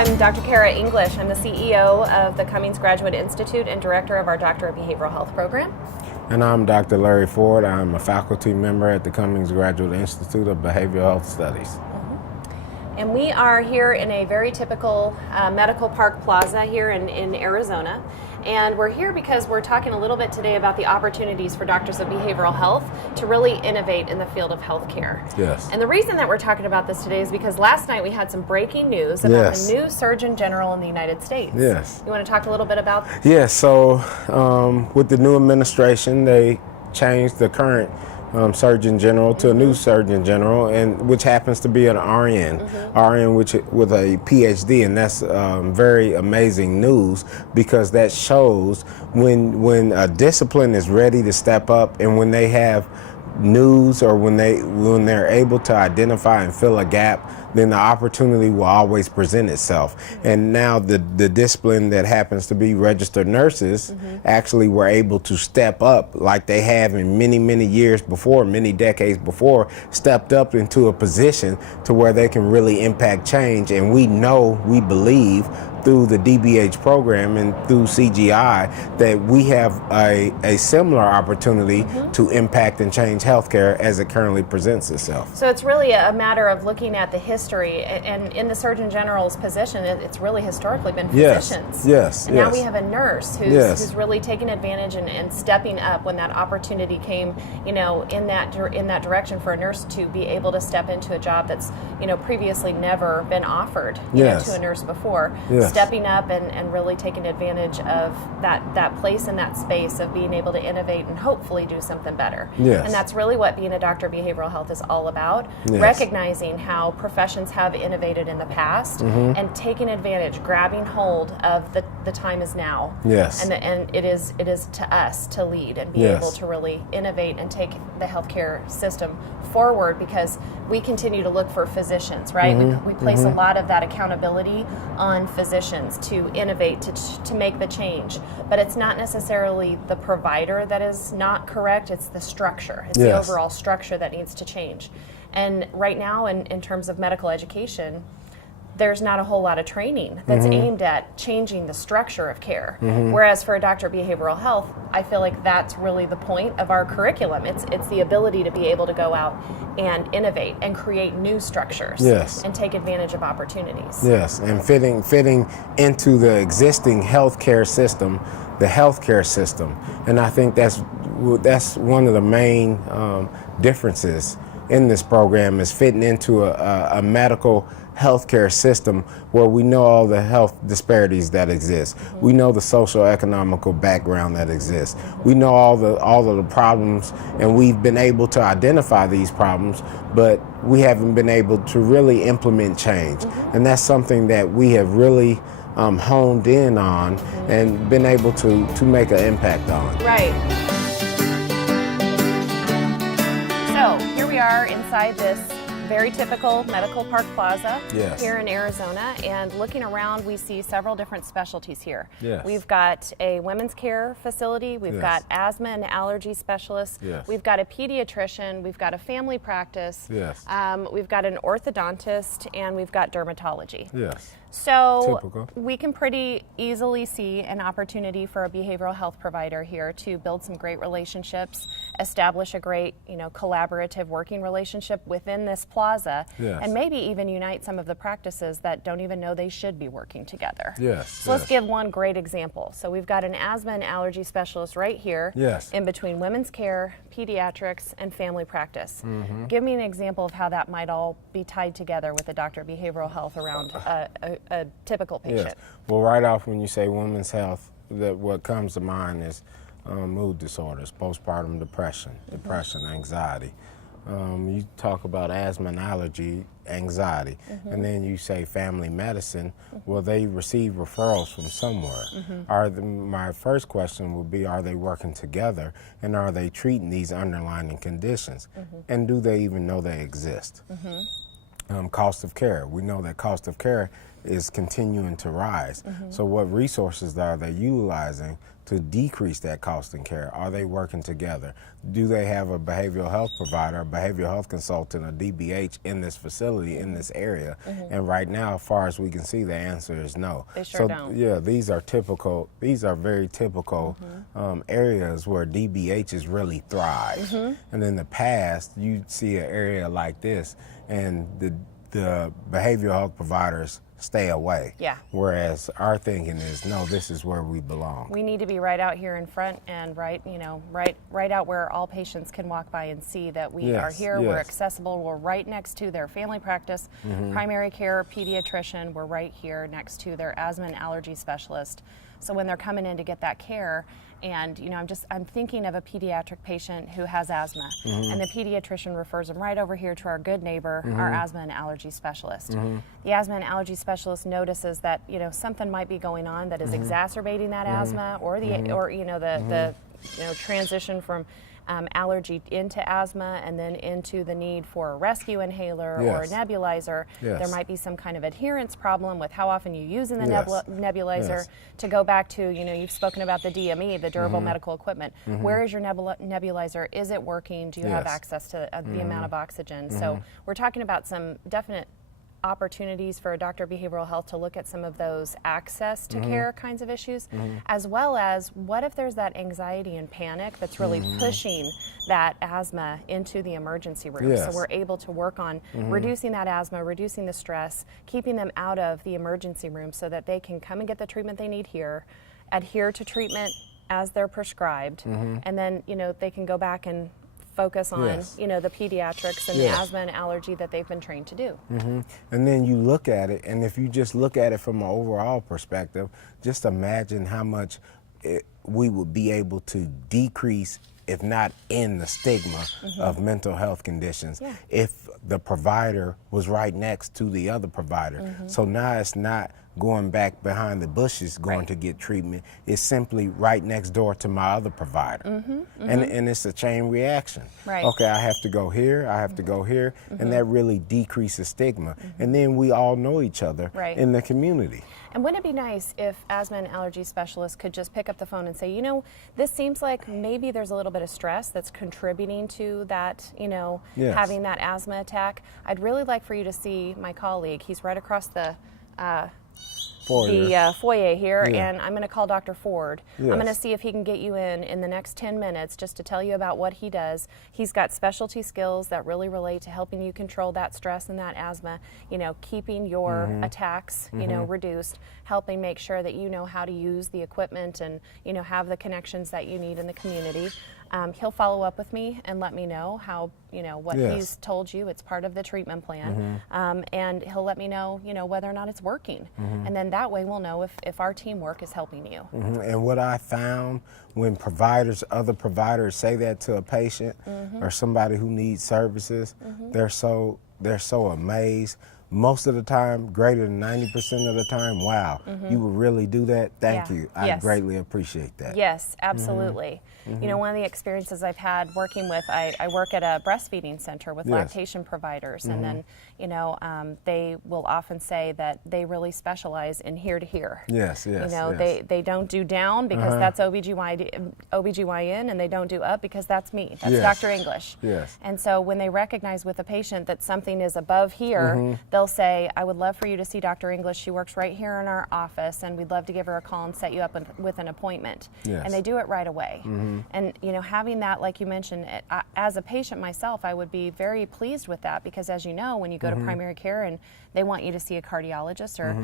I'm Dr. Cara English. I'm the CEO of the Cummings Graduate Institute and director of our Doctor of Behavioral Health program. And I'm Dr. Larry Ford. I'm a faculty member at the Cummings Graduate Institute of Behavioral Health Studies. And we are here in a very typical medical park plaza here in Arizona. And we're here because we're talking a little bit today about the opportunities for doctors of behavioral health to really innovate in the field of healthcare. Yes. And the reason that we're talking about this today is because last night we had some breaking news about the new Surgeon General in the United States. Yes. You want to talk a little bit about that? Yes, so with the new administration, they changed the current Surgeon General to a new Surgeon General, and which happens to be an RN, with a PhD, and that's very amazing news, because that shows when a discipline is ready to step up, and when they have news, or when they're able to identify and fill a gap, then the opportunity will always present itself. And now the discipline that happens to be registered nurses actually were able to step up like they have in many years before, many decades before, stepped up into a position to where they can really impact change. And we believe through the DBH program and through CGI that we have a similar opportunity to impact and change healthcare as it currently presents itself. So it's really a matter of looking at the history, and in the Surgeon General's position, it's really historically been physicians. Yes. And now we have a nurse who's really taking advantage and stepping up when that opportunity came, in that direction for a nurse to be able to step into a job that's, previously never been offered to a nurse before. Stepping up and really taking advantage of that place and that space of being able to innovate and hopefully do something better. Yes. And that's really what being a doctor of behavioral health is all about, recognizing how professions have innovated in the past and taking advantage, grabbing hold of the time is now. Yes. And it is to us to lead and be able to really innovate and take the healthcare system forward, because we continue to look for physicians, right? We place a lot of that accountability on physicians to innovate, to make the change. But it's not necessarily the provider that is not correct, it's the structure. It's the overall structure that needs to change. And right now, in terms of medical education, there's not a whole lot of training that's aimed at changing the structure of care. Whereas for a doctor of behavioral health, I feel like that's really the point of our curriculum. It's the ability to be able to go out and innovate and create new structures and take advantage of opportunities. Yes, and fitting into the existing healthcare system, the healthcare system. And I think that's one of the main differences in this program, is fitting into a medical healthcare system where we know all the health disparities that exist. We know the social economical background that exists. We know all of the problems, and we've been able to identify these problems, but we haven't been able to really implement change. And that's something that we have really honed in on and been able to make an impact on. Right. So here we are inside this very typical medical park plaza here in Arizona, and looking around we see several different specialties here. We've got a women's care facility, we've got asthma and allergy specialists, we've got a pediatrician, we've got a family practice, we've got an orthodontist, and we've got dermatology. So we can pretty easily see an opportunity for a behavioral health provider here to build some great relationships, establish a great, collaborative working relationship within this plaza, and maybe even unite some of the practices that don't even know they should be working together. So let's give one great example. So we've got an asthma and allergy specialist right here in between women's care, pediatrics, and family practice. Give me an example of how that might all be tied together with a doctor of behavioral health around a typical patient. Well, right off when you say women's health, what comes to mind is mood disorders, postpartum depression, anxiety. You talk about asthma and allergy, anxiety, and then you say family medicine. Well, they receive referrals from somewhere. My first question would be, are they working together, and are they treating these underlying conditions, and do they even know they exist? Cost of care. We know that cost of care is continuing to rise. So what resources are they utilizing to decrease that cost in care? Are they working together? Do they have a behavioral health provider, a behavioral health consultant, a DBH in this facility, in this area? And right now, as far as we can see, the answer is no. They sure don't. Yeah, these are very typical areas where DBHs really thrive. And in the past, you'd see an area like this, and the behavioral health providers stay away. Yeah. Whereas our thinking is, no, this is where we belong. We need to be right out here in front and right out where all patients can walk by and see that we are here, we're accessible, we're right next to their family practice, primary care, pediatrician, we're right here next to their asthma and allergy specialist. So when they're coming in to get that care, and I'm thinking of a pediatric patient who has asthma, and the pediatrician refers them right over here to our good neighbor, our asthma and allergy specialist. The asthma and allergy specialist notices that something might be going on that is exacerbating that asthma, or the transition from allergy into asthma and then into the need for a rescue inhaler or a nebulizer. There might be some kind of adherence problem with how often you use in the nebulizer. To go back to, you've spoken about the DME, the durable medical equipment. Where is your nebulizer? Is it working? Do you have access to the amount of oxygen? So we're talking about some definite opportunities for a doctor of behavioral health to look at some of those access to care kinds of issues, as well as what if there's that anxiety and panic that's really pushing that asthma into the emergency room. So we're able to work on reducing that asthma, reducing the stress, keeping them out of the emergency room so that they can come and get the treatment they need here, adhere to treatment as they're prescribed, and then they can go back and focus on the pediatrics and the asthma and allergy that they've been trained to do. And then you look at it, and if you just look at it from an overall perspective, just imagine how much we would be able to decrease, if not end the stigma of mental health conditions if the provider was right next to the other provider. So now it's not going back behind the bushes going to get treatment. It's simply right next door to my other provider. And it's a chain reaction. Okay, I have to go here, I have to go here, and that really decreases stigma. And then we all know each other in the community. And wouldn't it be nice if asthma and allergy specialists could just pick up the phone and say, this seems like maybe there's a little bit of stress that's contributing to that, having that asthma attack. I'd really like for you to see my colleague. He's right across the foyer here, and I'm going to call Dr. Ford. I'm going to see if he can get you in the next 10 minutes just to tell you about what he does. He's got specialty skills that really relate to helping you control that stress and that asthma, keeping your attacks, reduced, helping make sure that you know how to use the equipment and, have the connections that you need in the community. He'll follow up with me and let me know how, what he's told you. It's part of the treatment plan. And he'll let me know, whether or not it's working. And then that way we'll know if our teamwork is helping you. And what I found when other providers say that to a patient or somebody who needs services, they're so amazed. Most of the time, greater than 90% of the time, wow, you would really do that? Thank you. I greatly appreciate that. Yes, absolutely. One of the experiences I've had working with, I work at a breastfeeding center with lactation providers, and then, they will often say that they really specialize in here to here. They don't do down because that's OBGYN, and they don't do up because that's me. That's Dr. English. And so when they recognize with a patient that something is above here, they'll say, I would love for you to see Dr. English. She works right here in our office, and we'd love to give her a call and set you up with an appointment. And they do it right away. And having that, like you mentioned, as a patient myself, I would be very pleased with that, because as you know, when you go to primary care and they want you to see a cardiologist or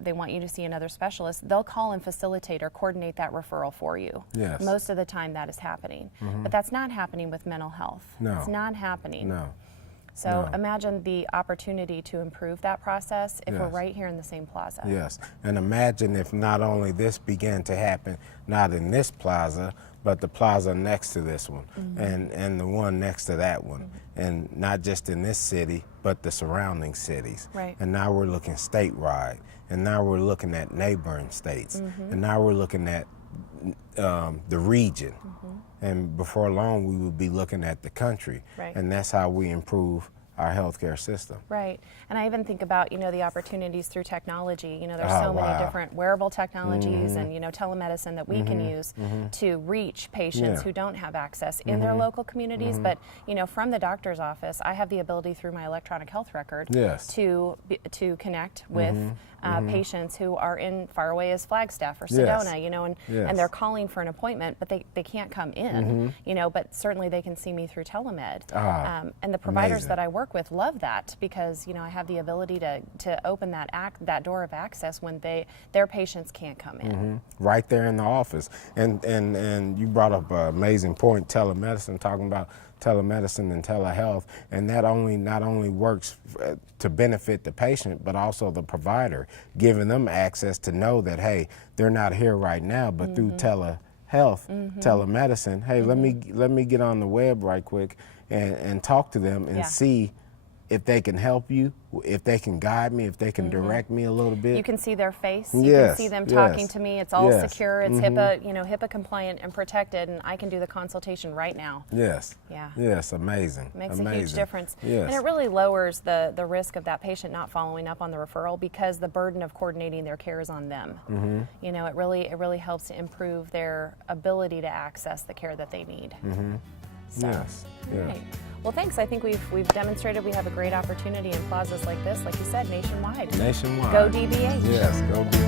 they want you to see another specialist, they'll call and facilitate or coordinate that referral for you. Most of the time that is happening. But that's not happening with mental health. It's not happening. So imagine the opportunity to improve that process if we're right here in the same plaza. And imagine if not only this began to happen, not in this plaza, but the plaza next to this one, and the one next to that one, and not just in this city, but the surrounding cities. And now we're looking statewide, and now we're looking at neighboring states, and now we're looking at the region. And before long, we will be looking at the country. And that's how we improve our healthcare system. Right, and I even think about, the opportunities through technology. There's so many different wearable technologies and, telemedicine that we can use to reach patients who don't have access in their local communities. But, from the doctor's office, I have the ability through my electronic health record to connect with patients who are in far away as Flagstaff or Sedona, and they're calling for an appointment, but they can't come in, but certainly they can see me through telemed. And the providers that I work with love that because, I have the ability to open that door of access when their patients can't come in. Right there in the office. And you brought up an amazing point, telemedicine, talking about telemedicine and telehealth, and that not only works to benefit the patient, but also the provider, giving them access to know that, hey, they're not here right now, but through telehealth, telemedicine, hey, let me get on the web right quick and talk to them and see if they can help you, if they can guide me, if they can direct me a little bit. You can see their face. You can see them talking to me. It's all secure. It's HIPAA compliant and protected, and I can do the consultation right now. Yes. Yeah. Yes, amazing. It makes a huge difference. Yes. And it really lowers the risk of that patient not following up on the referral because the burden of coordinating their care is on them. It really helps to improve their ability to access the care that they need. So, yes. right. Well, thanks. I think we've demonstrated we have a great opportunity in plazas like this, like you said, nationwide. Nationwide. Go DBH. Yes, go DBH.